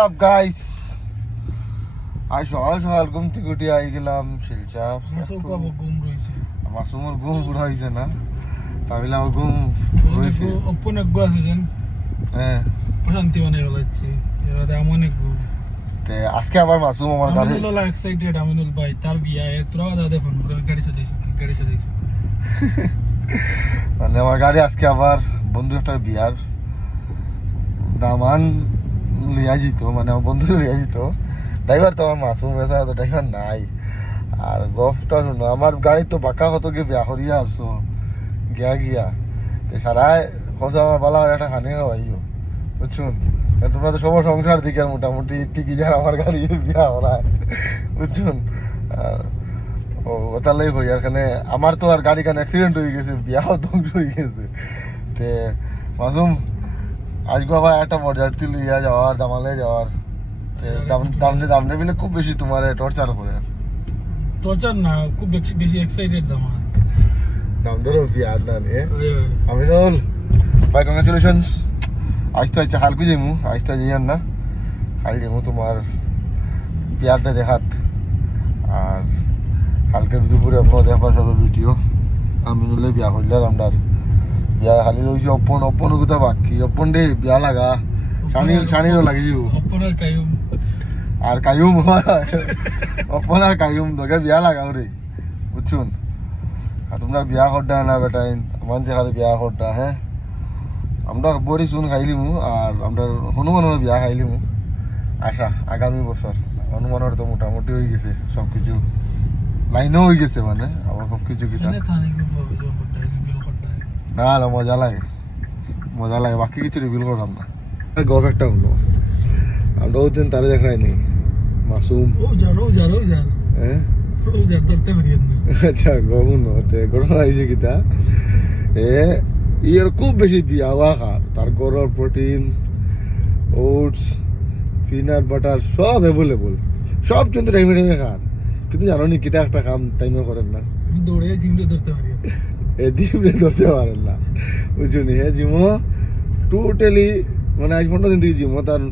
up guys? আজ সকাল সকাল ঘুম থেকে উঠে আই গেলাম শিলচর। মাসুমের ঘুম পুরা হয়েছে না, তাহলে আমার ঘুম হয়েছে। হ্যাঁ শান্তি বানাই বলাচ্ছি অনেক ঘুম। আজকে আবার মাসুম আমার গাড়ি এক্সাইটেড। আমিনুল ভাই তার বিয়া তোরা দাদা ফোন করে গাড়ি সাজাইছে মানে আমার গাড়ি আজকে আবার বন্ধু একটা বিয়ার দামান লিয়া যেত, মানে আমার বন্ধু লিয়া যেত। ড্রাইভার তো আমার মাসুম এসা, তো ড্রাইভার নাই। আর গফটা শুনো, আমার গাড়ি তো বাঁকা হতো গিয়ে বিয়া করিয়া আসছো গিয়া সারায় খোঁজা আমার বালা একটা খানে হইও বুঝছুন। তোমরা তো সবার সংসার দিকে মোটামুটি টিকি যান আমার গাড়ি বিয়া করায় বুঝছুন। ও তাহলে হই আর খানে আমার তো আর গাড়ি কান অ্যাক্সিডেন্ট হয়ে গেছে, বিয়াও ধ্বংস হয়ে গেছে। তে মাসুম আজকে আবার একটা মজারতি লইয়া যাওয়ার, জামালে যাওয়ার। দাম দেবিলে খুব বেশি তোমার টর্চার করে। টর্চার না, খুব বেশি এক্সাইটেড দাম ধরো বিয়ার না নিয়ে। আমিনুল ভাই কংগ্রাচুলেশনস। আজ তো আচ্ছা হালকু যাইমু, আজ তো যাইয়ান না, কাল যাইমু তোমার বিয়ারটা দেখাত। আর কালকে দুপুরে আপনার দেখা সব ভিডিও। আমিনুলে বিয়া করলার আমরা বিয়া খালি রয়েছে অপন কোথা বাকি অপন দে বিয়া লাগা শানিরও লাগি যাব আর কায়ুম অপন আর কায়ুম তোকে বিয়া লাগাও রে বুঝছুন। আর তোমরা বিয়া করটা না বেটাইন মানছে খালি বিয়া করটা। হ্যাঁ আমরা বড়ি চুন খাইলিমু আর আমরা হনুমানের বিয়া খাইলিমু। আশা আগামী বছর হনুমানের তো মোটামুটি হয়ে গেছে সব কিছু, লাইনও হয়ে গেছে, মানে আমার সব কিছু কিনা না না মজা লাগে বাকি কিছু রিভিল করলাম না। গফ একটা হলো আমরা ওদিন তারা দেখায়নি মাসুম। হ্যাঁ আচ্ছা গফ গরম আইছে কিতা ইয়ার খুব বেশি বিয়া খার, তার গরম প্রোটিন ওটস পিনাট বাটার সব অ্যাভেলেবল, সব কিন্তু টাইমে টাইমে খান। কিন্তু জানো নি কিতা একটা কাম টাইমে করেন না, দৌড়ে জিমে ধরতে পারি জিমে ধরতে পারেন না বুঝুনি। হ্যাঁ জিমো টোটালি মানে আজ 15 দিন থেকে জিমো তার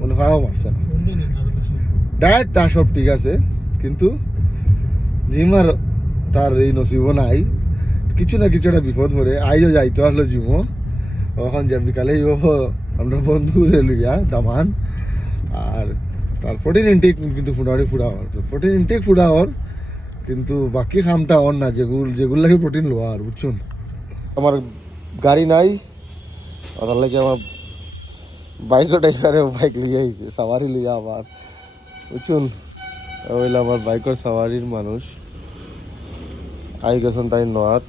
মানে ভাড়াও মারছে না। ডায়েট তার সব ঠিক আছে, কিন্তু জিমার তার এই নসিবও নাই। কিছু না কিছু একটা বিপদ পড়ে আইও যাইতো আসলো জিমো। তখন যে বিকালে আমরা বন্ধু লইয়া দামান। আর তার প্রোটিন ইনটেক কিন্তু প্রোটিন ইনটেক ফুডাওয়ার, কিন্তু বাকি খামটা অন না যেগুলো লাগে প্রোটিন লোয়া আর বুঝছুন। আমার গাড়ি নাই, তার লাগে আমার বাইকও ড্রাইভারে বাইক লিয়ে আইছে সাওয়ারি লিয়া আবার বুঝছুন। ওইলে আমার বাইকের সাওয়ারির মানুষ আই গেছেন তাই নয়াত।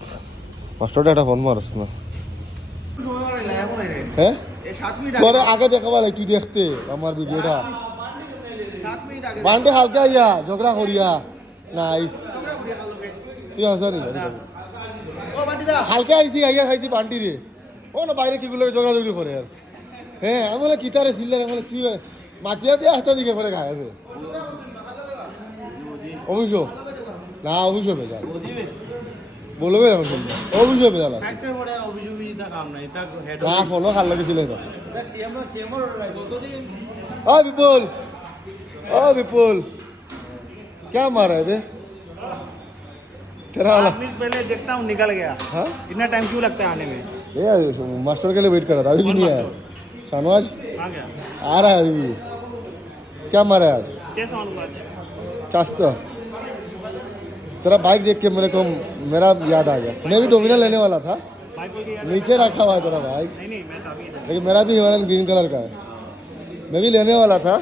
মাস্টারটা একটা ফোন মারস না। হ্যাঁ তোরে আগে দেখাবা লাগে তুই দেখতে আমার ভিডিওটা বান্ডে হালকা ইয়া ঝগড়া করিয়া নাই তুই আসা নি হালকা আইসি আইয়া খাইছি বান্টি রে। ও না বাইরে কিগুলো ঝগড়াঝগড়ি করে আর। হ্যাঁ আমি বলে কিতারে ছিলেন বলে তুই মাতিয়া দিয়ে আসতে দিকে করে খাইবে অভিষেক না অভিষেক বেজাল বলবে এখন শুনবে অভিষেক বেজাল আছে না ফোনও খাল লাগেছিল তো। ও विपुल क्या मारा है बे तेरा वाला? पहले देखता हूँ निकल गया। हाँ इतना टाइम क्यों लगता है आने में? ये मास्टर के लिए वेट कर रहा था, अभी भी नहीं आया। शानवाज आ रहा है अभी भी। क्या मारा है आज? चास्ता तेरा बाइक देख के मेरा याद आ गया। मैं भी डोमिनर लेने वाला था, नीचे रखा हुआ है तेरा बाइक, लेकिन मेरा भी हिमालयन ग्रीन कलर का है। मैं भी लेने वाला था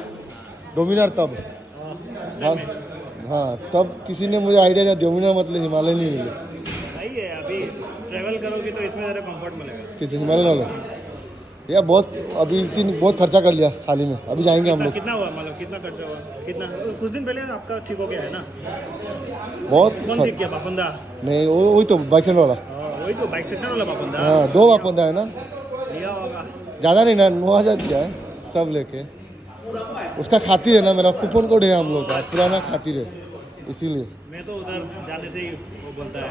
डोमिनर तब। हाँ तब किसी ने मुझे आइडिया दिया डोमिनर मतलब हिमालय नहीं मिले। सही है, अभी ट्रैवल करोगे तो इसमें ज़रा कंफर्ट मिलेगा। किसी हिमालय वाले यार बहुत अभी इस दिन बहुत खर्चा कर लिया हाल ही में। अभी जाएंगे हम लोग। कितना हुआ मतलब कितना खर्चा हुआ? कितना कुछ दिन पहले आपका ठीक हो गया है ना? बहुत कौन ठीक किया बापुंदा? नहीं वही तो बाइक सेंटर वाला। वही तो बाइक सेंटर वाला बापुंदा। हाँ 2 बापुंदा है ना, लिया होगा ज़्यादा नहीं ना 9000 दिया है सब लेके। उसका खातिर है ना, मेरा कूपन कोड है हम लोग का पुराना खातिर है, इसीलिए। मैं तो उधर जाने से ही वो बोलता है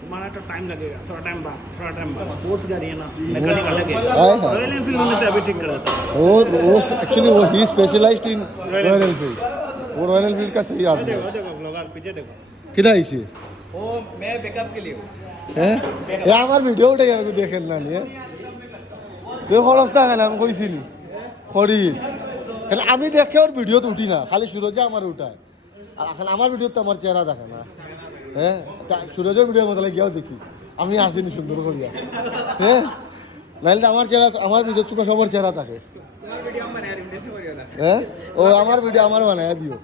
तुम्हारा तो टाइम लगेगा, थोड़ा टाइम बाद स्पोर्ट्स गाड़ी है ना, मैकेनिक अलग है। हाँ। रॉयल एनफील्ड में से अभी ठीक कराता है। वो एक्चुअली वो ही स्पेशलाइज्ड इन रॉयल एनफील्ड, वो रॉयल एनफील्ड का सही आदमी है। देखो ब्लॉगर पीछे देखो, किधर आइसी वो मैं बैकअप के लिए हूँ। হ্যাঁ এ আমার ভিডিও উঠে আর দেখেন না নিয়ে তুই খরচ না কেন আমি কইছিলি খরিস কেন আমি দেখে ওর ভিডিও তো উঠি না খালি সুরজে আমার উঠায় আর এখন আমার ভিডিও তো আমার চেহারা দেখে না হ্যাঁ সুরজের ভিডিওর মতো গিয়েও দেখি আমি আসিনি সুন্দর করিয়া হ্যাঁ নাহলে তো আমার চেহারা আমার ভিডিও চুপা সবার চেহারা থাকে হ্যাঁ ও আমার ভিডিও আমার বানায় দিও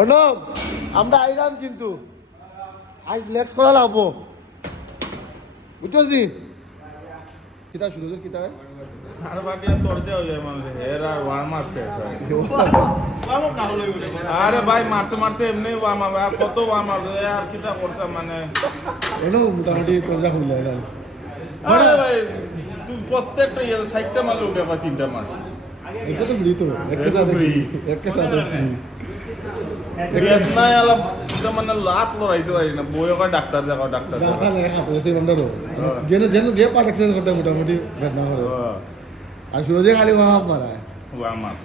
অর্ণব আমরা আইলাম কিন্তু আজ ফ্লেক্স করা লাগবো বুঝছি কিতা সুরজের কিতা হয় আর বাকিয়া তোর দেও যায় মানে এরা ওয়ার্ম আপ শেষ হয় আরে ভাই মারতে মারতে এমনি ওয়ার্ম আপ আর কত ওয়ার্ম আপ আর কিতা করতাম মানে এনো মোটামুটি তোরজা হইল যায় আরে ভাই তুই প্রত্যেকটা ইয়ে 60টা মারলে উঠে বা 3টা মার এটা তো ফ্রি তো একটা সাথে একটা সাথে ফ্রি ইतना याला এটা মানে লাত লড়াইতে পারি না বইও কয় ডাক্তার দেখাও ডাক্তার দরকার নেই হাতে সেই বন্ডারও যেন যেন যে পার্ট এক্সারসাইজ করতে মোটামুটি বেদনা করে আর সুরজে খালি ওয়াম মারায় ওয়ার্ম আপ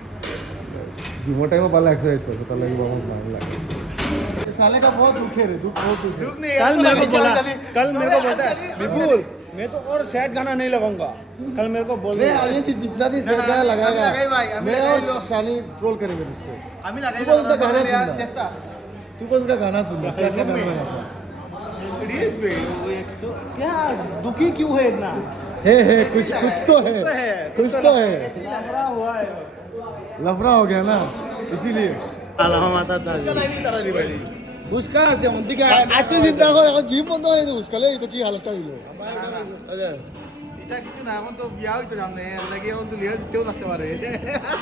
जुम्मो टाइम में बाला एक्सरसाइज करते तो लगी बहुत मामला साले का बहुत दुख है रे दुख बहुत दुख है कल मेरे को बोलता है विपुल मैं तो और सैड गाना नहीं लगाऊंगा, कल मेरे को बोल नहीं ये जितना भी सेट गाना लगाएगा मैं और शानी ट्रोल करेंगे उसको तू बस उसका गाना सुनना तू बस उसका गाना सुनना क्या क्या गाना है क्या दुखी क्यों है इतना? है कुछ तो है कुछ तो है हुआ है लफड़ा हो गया ना इसीलिए उसका से उनकी क्या আজকে চিন্তা করে এখন জিম বন্ধ হয়ে গেছে উস্কালে এই তো কি হালতটা হইলো এটা কিছু না, এখন তো বিয়া হইতো সামনে লাগে, এখন তো লিয়া দিতেও লাগতে পারে।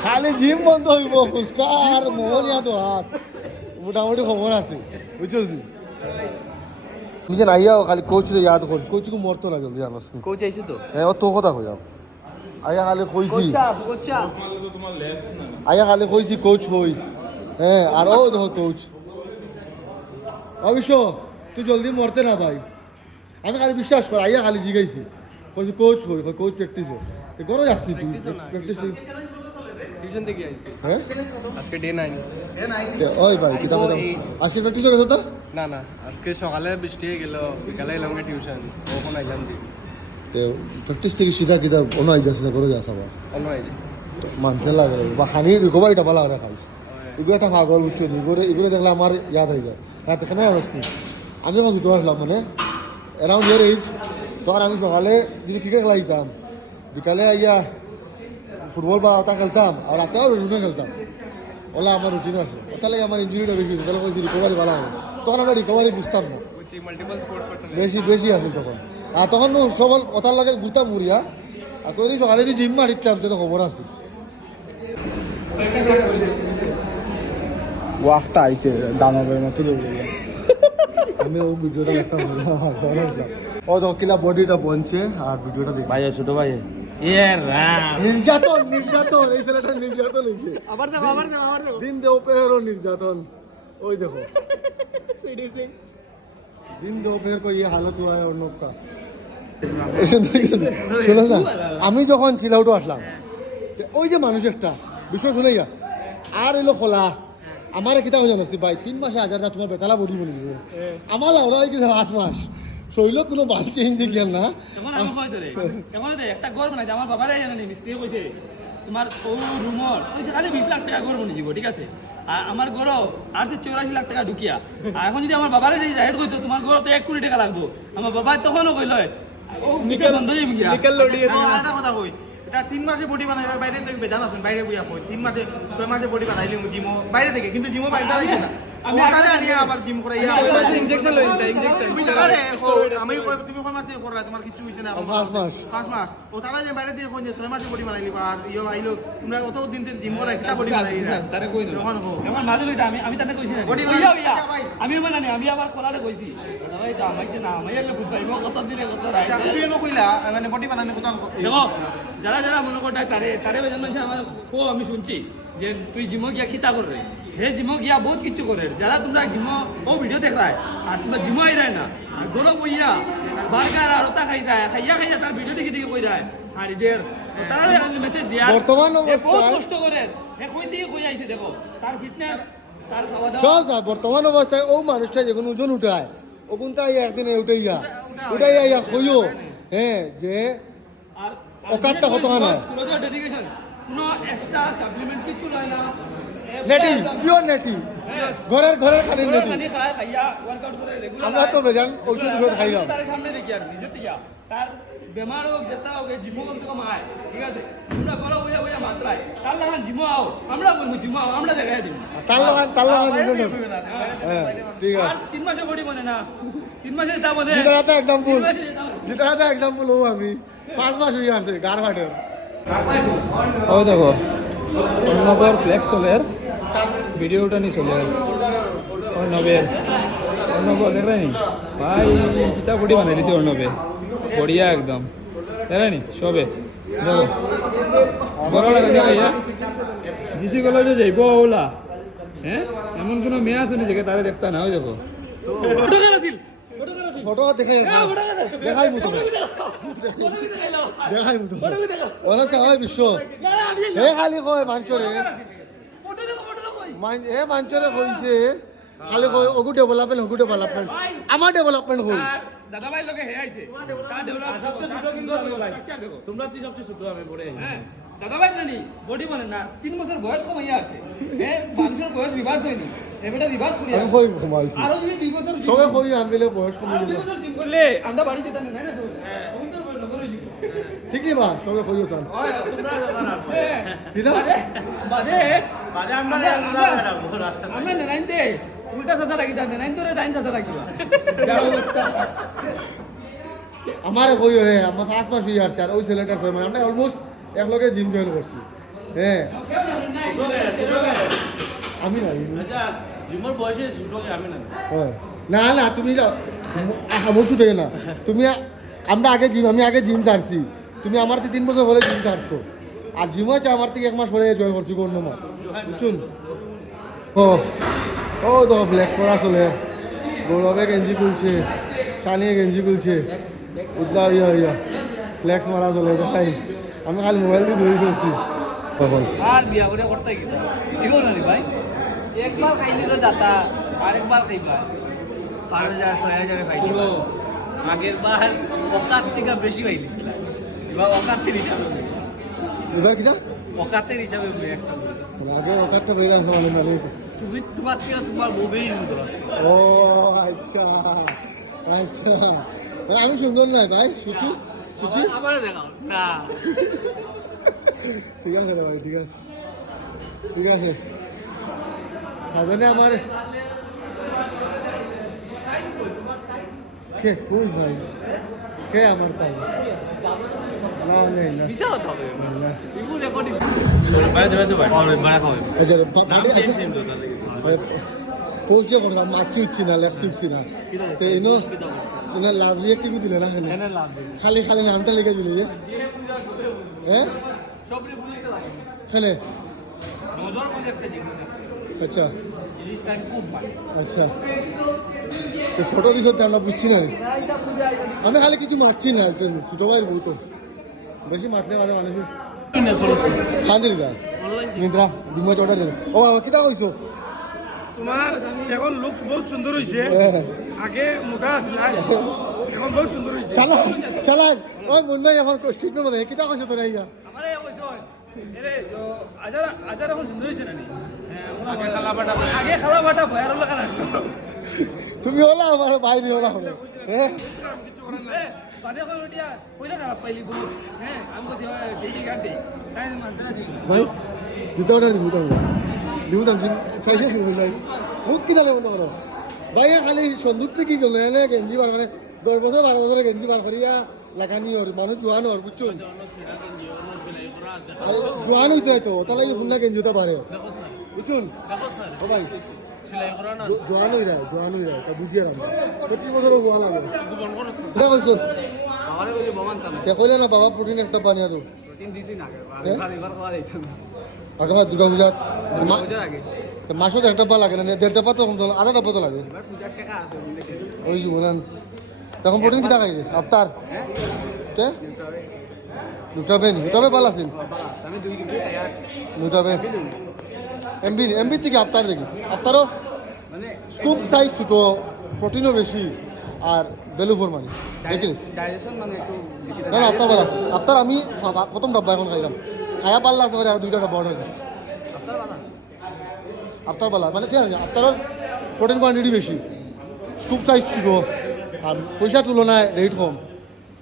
খালি জিম বন্ধ হইব ফুচকা আর মোহনিয়া তো হাত মোটামুটি খবর আছে বুঝছিস তুমি যে আইয়া খালি কোচ রে ইয়াদ করিস কোচকে মরতো না জলদি জানাস कोच ऐसे तो হ্যাঁ ও তো কথা কই যাও আইয়া খালি কইছি कोचा মারলে তো তোমার লেফট না আইয়া খালি কইছি কোচ হই হ্যাঁ আর ও দেখো কোচ অবশ্য তুই জলদি মরতে না ভাই আমি খালি বিশ্বাস কর আইয়া খালি জিগাইছি কইছি কোচ হই কোচ প্র্যাকটিস হয় তো করো যাসনি তুই প্র্যাকটিস ट्यूशन থেকে আইছি হ্যাঁ আজকে ডে 9 ওই ভাই কিতাব আজকে প্র্যাকটিস হয়েছে তো না না আজকে সকালে বৃষ্টি হয়ে গেল, বিকালে এলাম টিউশন, ওখানে আইলাম জি তো প্র্যাকটিস থেকে সিধা কিতাব অনাই যাস না করে যাস আবার অন্য আইজি মানতে লাগে বা খানি রিকভারিটা ভালো করে খাইস এগুলো একটা পাগল বুঝছো এগুলো দেখলে আমার ইয়াদ হয়ে যায় হ্যাঁ তো কেন আসছি আমি যখন দুটো আসলাম মানে অ্যারাউন্ড ইয়ার এইজ তখন আমি সকালে যদি ক্রিকেট খেলা দিতাম বিকালে ইয়া ফুটবল বা ওটা খেলতাম আর রাতেও রুটিনে খেলতাম ওলা আমার রুটিন আসলো ওটা লাগে আমার ইঞ্জুরিটা বেশি তাহলে বলছি রিকভারি ভালো হবে তখন আমরা রিকভারি বুঝতাম না কোচিং মাল্টিপল স্পোর্টস পারসন বেশি আসল তখন আর তখন সবল ওটার লাগে ঘুরতাম মুড়িয়া আর কোনোদিন সকালে যদি জিম মারিতাম তো খবর আছে ওয়াফটা আইছে দানবের মতো দৌড়ে আমি ও ভিডিওটা দেখতাম ও দকিলা বডিটা বনছে আর ভিডিওটা দেখ ভাই ছোট ভাই নির্যাতন এই ছেলেটা নির্যাতন হয়েছে আবার দেখো দিন দেও পেহেরও নির্যাতন ওই দেখো दिन दोपहर को ये हालत हुआ है अर्णब का শোনো না আমি যখন চিল আউটও আসলাম ওই যে মানুষ একটা বিশ্বাস শুনে গা আর এলো খোলা আমার কিতা হয়ে জানাচ্ছি ভাই 3 মাসে 1000 তোমার বেতালা বডি বলে দিবে আমার লাউরা কি 5 মাস শৈল কোনো বাল চেঞ্জ দেখিয়াল না এখন আমি কই ধরে কেমন দে একটা ঘর বানাইছে আমার বাবারে জানি মিস্ত্রি কইছে তোমার ও রুমর কইছে খালি 20 লাখ টাকা ঘর বানিয়ে দিব ঠিক আছে আর আমার ঘর আর 84 লাখ টাকা ঢুকিয়া আর এখন যদি আমার বাবারে হেড কইতো তোমার ঘর তো 1 কোটি টাকা লাগবে আমার বাবা তখনও কইল ও মিকে বন্ধ হই গিয়া নিকেল লড়িয়ে একটা কথা কই, এটা 3 মাসে বডি বানাইবার বাইরে থেকে বেজান আছেন, বাইরে বুইয়া কই 3 মাসে 6 মাসে বডি বানাইলি জিমো বাইরে থেকে, কিন্তু জিমো বাইরে দাঁড়াইছে না আমি ওটারে আনিয়া আবার জিম করাইয়া ইনজেকশন লই দিতা ইনজেকশন আরে আমি কই তুমি কই মাসে করলা, তোমার কিছু হইছে না 5 মাস 5 মাস ও তারা যে বাইরে দিয়ে কই যে 6 মাসে বডি বানাইলি আর ইয়ো আইলো তোমরা অত দিন দিন জিম করা কিটা বডি বানাইলি না তারে কই না যখন হো আমার মাঝে লইতা আমি তানে কইছি না বডি কইয়া বানাই ভাই আমি মানে না আমি আবার খোলারে কইছি ভাই তো আমাইছে না আমি এলে বুঝাই মো কত দিনে কত রাই তুই নো কইলা মানে বডি বানানো কোথাও দেখো যারা যারা মনে করতে তারে বেজন মানুষ আমার খো আমি শুনছি যে তুই জিমো গিয়া খিতা করে হে জিমো গিয়া বহুত কিছু করে যারা তোমরা জিমো ও ভিডিও দেখ রায় আর তোমরা জিমো আই রায় না আর গরম বইয়া বার্গার আর ওটা খাই রায় খাইয়া খাইয়া তার ভিডিও দেখে দেখে কই রায় হারিদের তারা মেসেজ দিয়া বর্তমান বহুত অবস্থায় কষ্ট করে হে কই দিয়ে কই আইছে দেখো তার ফিটনেস তার খাওয়া দাওয়া সব সব বর্তমান অবস্থায় ও মানুষটা যখন ওজন উঠায় ওগুন তাই একদিন উঠাইয়া উঠাইয়া কইও হ্যাঁ যে আর ওকারটা কত হয় না? সুরজের ডেডিকেশন কোনো এক্সট্রা সাপ্লিমেন্ট কিছু লয় না নেটি পিওর নেটি ঘরের খালি নেটি পানি খায় খাইয়া ওয়ার্কআউট করে রেগুলার আমরা তো বেজান ঔষধ ওষুধ খাইলাম তার সামনে দেখি আর নিজে থেকে তার বেমার হোক যেটা হোক জিমো কমসে কম আয় ঠিক আছে তোমরা গলা বইয়া বইয়া মাত্রায় তার লাগান জিমো আও আমরা বলবো জিমো আও আমরা দেখাই দিব তার লগা বাইরে নিবেন দেখবে না, বাইরে হ্যাঁ বাইরে ঠিক আর আছে 3 মাসে বডি বনে না 3 মাসে তা বনে যেটা এক্সাম্পল 3 মাসে যেটা বনে। যেটা এক্সাম্পল ও আমি 5 মাস হয়ে আছে গার ফাটের ও দেখো অর্ণবের ফ্লেক্স চলের ভিডিওটা নি চলে অর্ণবের অর্ণব দেখ নি ভাই কিতা বডি বানাই দিছে অর্ণবে বড়িয়া একদম দেখ নি সবে দেখো বড় লাগে ভাইয়া জিসি কলেজে যাইব ওলা হ্যাঁ এমন কোনো মেয়ে আছে নি যে তারে দেখতা না ওই দেখো ফটো কেন আছিল ফটো কেন আছিল ফটো দেখে দেখাই মুতো দেখাই মুতো ওরা সবাই বিশ্ব হে খালি কয় মাঞ্চরে ফটো দেখো হে মাঞ্চরে কইছে খালি কয় ওগু ডেভেলপমেন্ট আমার ডেভেলপমেন্ট হল আর দাদা ভাই লোকে হে আইছে তার ডেভেলপ তোমরা তুই সবচেয়ে ছোট আমি পড়ে হ্যাঁ দাদা ভাই জানি বডি বনে না 3 বছর বয়স কমাইয়া আছে হ্যাঁ 5 বছর বয়স রিভার্স হয়নি এবারে রিভার্স করি আমি কই ঘুমাইছি আরো যদি 2 বছর সবে কই আনবিলে বয়স কমে আরো 2 গেল বছর জিম করলে আমরা বাড়ি যেতাম না না সবে অন্তর বড় করে জিম ঠিকই বা সবে কই আছেন কিদা বাদে বাজে আমরা রাস্তা আমরা নাইনতে উল্টা সাসা রাখি দান নাইন তোরে দাইন সাসা রাখিবা যা অবস্থা আমারে কই হে আমার 5 মাস হয়ে আছে আর ওই ছেলেটার সময় আমরা অলমোস্ট একলগে জিম জয়েন করছি হ্যাঁ আমি না আচ্ছা জিমর বয়সে ছোট আমি না হ্যাঁ। না না তুমি যাও বলছো দেখে না তুমি আমরা আমি আগে জিম ছাড়ছি তুমি আমার থেকে 3 বছর হলে জিম ছাড়ছো আর জিম হচ্ছে আমার থেকে 1 মাস পরে জয়েন করছি কোন নম্বর বুঝছুন ও তো ফ্লেক্স করা চলে গৌরবে গেঞ্জি খুলছে শানিয়ে গেঞ্জি খুলছে উদ্দা ইয়া ফ্লেক্স মারা চলে দেখাই আমি খালি মোবাইল দিয়ে ধরে ফেলছি তখন আর বিয়া করে করতে গেল এগো না রে ভাই একবার খাইলি তো যাতা আরেকবার খাইবা 5000 6000 খাইলি আগের বার ওকাত থেকে বেশি খাইলিস এবার ওকাতের হিসাবে এবার কিটা ওকাতের হিসাবে একটা মানে আগে ওকারটা বেরিয়ে আসলাম আমি না তুমি তোমার থেকে তোমার বউ বেশি সুন্দর আছে ও আচ্ছা মানে আমি সুন্দর নয় ভাই সুচি আবার দেখাও না ঠিক আছে রে ভাই ঠিক আছে হবে না আমার কে কই ভাই কে আমার তাই না নেই না বিশা কথা হবে না। ইগু রেকর্ডিং বাইরে দেবে তো ভাই বড় খাবে আচ্ছা পোস্ট যে করলাম মাছি উঠছি না লেখছি উঠছি না তো এনো লাভ রিয়েক্টিভ দিলে না এনে লাভ দেবে খালি নামটা লিখে দিলে যে হ্যাঁ সবরে বুঝতে লাগে খালে নজর বলে একটা জিনিস আছে আচ্ছা জিনিসটা খুব ভালো আচ্ছা তো ফটো দিছ আমরা বুঝছি না আমি খালি কিছু মারছি না ছোটো ভাই বউ তো বেশি মারলে মাঝে মানুষ খান দিলি দা নিদ্রা ডিমা চটা দিল ও আমার কিতা কইছো তোমার এখন লুকস বহুত সুন্দর হয়েছে আগে মোটা আছিল এখন বহুত সুন্দর হয়েছে চালা ওই মন ভাই এখন স্ট্রিট মধ্যে কিতা কইছো তোরা ইয়া আমারে কইছো এরে আজার এখন সুন্দর হইছে না আগে খালা বাটা ভয়ার লাগা না তুমি ওলা আমার বাইরে ওলা হবে হ্যাঁ বাদে করে উঠিয়া কইলা না পাইলি বহুত হ্যাঁ আমি কইছি ডেইলি গাড়ি তাই মানতে না ভাই জুতা ওটা দিবু দাম চাইছে শুনুন ভাই মুখ কিনা লেগে করো ভাই খালি সন্দুকতে কি করলো এনে গেঞ্জি বার মানে 10 বছর 12 বছরের গেঞ্জি বার করিয়া লাগানি ওর মানুষ জোয়ান ওর বুঝছো জোয়ান হইতে তো তাহলে এই ফুলনা গেঞ্জিটা পারে বুঝছুন ও ভাই জোয়ান হয়ে যায় তা বুঝিয়ে রাখবো 25 বছরও জোয়ান লাগে এটা কইছো আমারে কইছে বমান তাম দেখলে না বাবা প্রোটিন একটা বানিয়ে দাও আগে হয় দুর্গা পূজাত আগে তো মাসত একটা পা লাগে না দেড় টাপা তো কম তো আধা টাপা তো লাগে এবার পূজার টাকা আছে ওই জীবন তখন প্রতিদিন কিতা খাইছে আফতার কে দুটাবে পাল আছিল আমি 2 রুপি খাই আসছি দুটাবে এমবি থেকে আফতার দেখিস আফতারও মানে স্কুপ সাইজ ছোটো প্রোটিনও বেশি আর ভ্যালু ফর মানি দেখিস ডাইজেশন মানে একটু না না আফতার পালা আফতার আমি প্রথম ডাব্বা এখন খাইলাম খায়া পাল্লা আছে আর দুইটা ডাব্বা অর্ডার দিচ্ছি আফতার পালা মানে ঠিক আছে আফতারের প্রোটিন কোয়ান্টিটি বেশি স্কুপ সাইজ ছোটো আর পয়সার তুলনায় রেট কম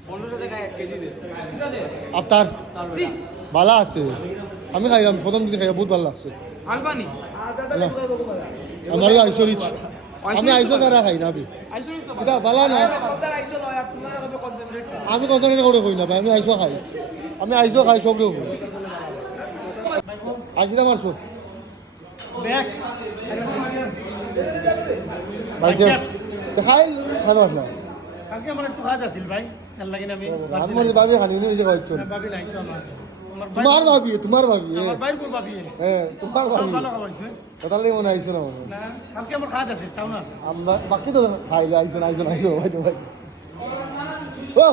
1500 টাকা 1 কেজি দে আফতার ভালো আছে আমি খাইলাম প্রথম দিন খাইলাম বহুত ভালো লাগছে আলবানি আমার আইসো রিচ আমি আইসো সারা খাই না আমি এটা ভালো না আমি কনসেন্ট্রেট করে কই না ভাই আমি আইসো খাই সব লোক আজকে মারছো ভাই খাই খানো আসলাম কালকে আমার একটু কাজ আছিল ভাই তার লাগি আমি আমি মনে ভাবি খালি নিয়ে এসে খাইছো ভাবি নাই তো আমার তোমার ভাবি আমার বাইর কোন ভাবি হ্যাঁ তোমার ভাবি ভালো খাওয়াইছে কথা লাগে মনে আইসো না মনে না কালকে আমার কাজ আছে টাউন আছে আমরা বাকি তো খাইলে আইসো ভাই ও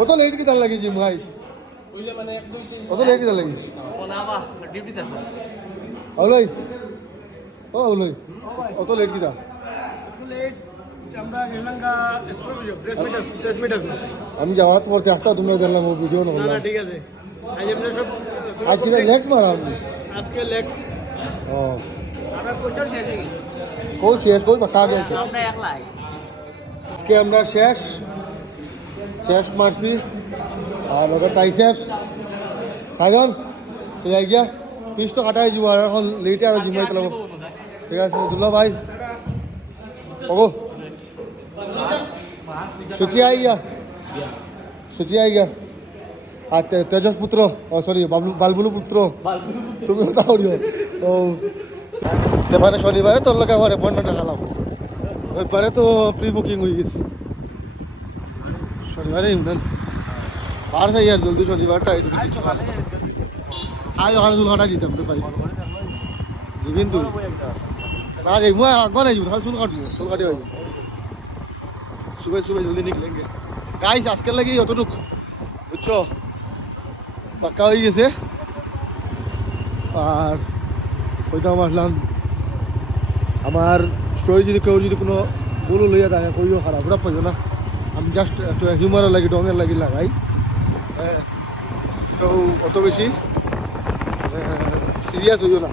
অত লেট কি তার লাগে জিম গাইস অত লেট কি তার লাগে ওনাবা ডিউটি তে ওলই ওলই অত লেট কি তা লেট আমরা গেলাঙ্গা প্রেস মিটার আমি যাওয়ার পর চেষ্টা তোমরা দেখলাম ও ভিডিও না না ঠিক আছে আজ আমরা সব আজ কি লেক্স মারা আমি আজকে লেগ ও আমরা কোচর শেষ হয়ে গেছে কই শেষ কই বাকা গেছে আমরা একলাই আজকে আমরা শেষ মারছি আর ওটা ট্রাইসেপস সাইজন ঠিক আছে গিয়া পিস তো কাটাই যাব আর এখন লেটে আর জিমাই তলাব ঠিক আছে দুল্লা ভাই ওগো সুচি আই গিয়া আর তেজস পুত্র ও সরি বালবুলু পুত্র তুমি তাও দিও ও এবারে শনিবারে তোর লোক আমার অ্যাপয়েন্টমেন্ট রাখালাম ওইবারে তো প্রি বুকিং হয়ে গেছে শনিবারে ইমরান আর সেই আর জলদি শনিবারটা এই কিছু আজ ওখানে চুল কাটা দিতাম তো পাই দিবিন তুই না রে মই আগবা নাই তাহলে চুল কাটি হইব सुबह जल्दी निकलेंगे गाइस আজকের লাগি অতটুক বুঝছো পাক্কা হয়ে গেছে আর ওইটাও আসলাম আমার স্টোরি যদি কেউ যদি কোনো ভুল লইয়া থাকে কইও খারাপ ওরা পাইও না আমি জাস্ট একটু হিউমারের লাগি ডঙের লাগি লাগাই কেউ অত বেশি সিরিয়াস হইও না